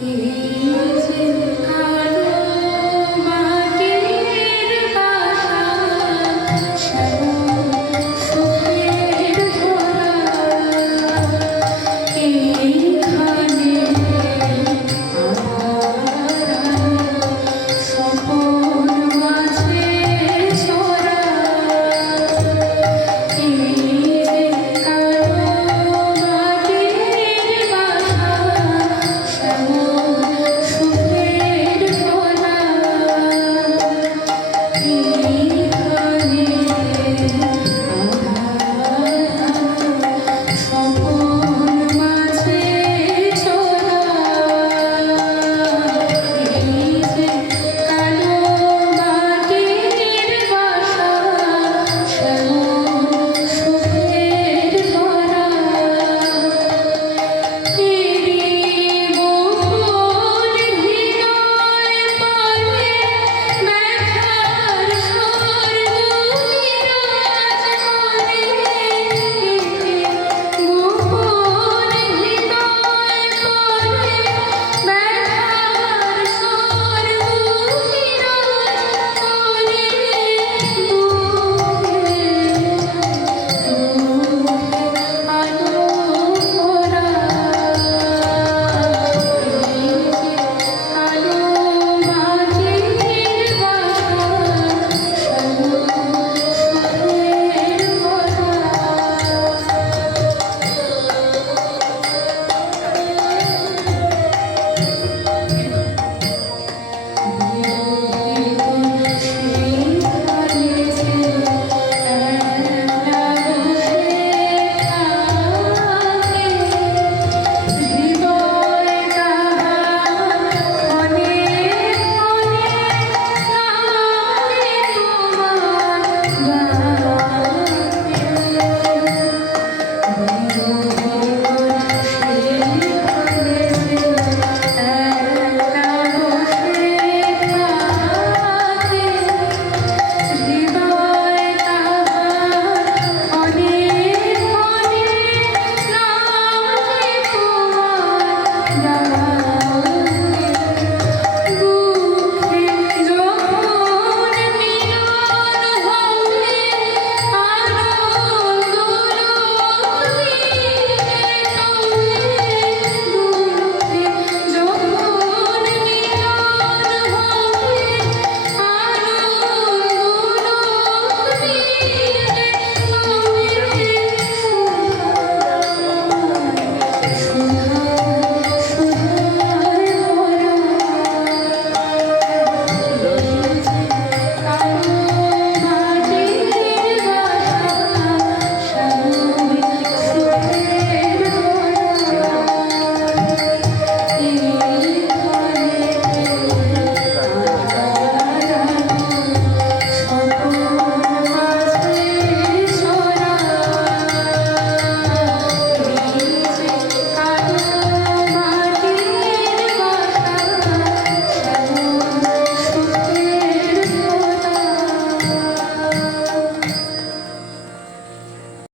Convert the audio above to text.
He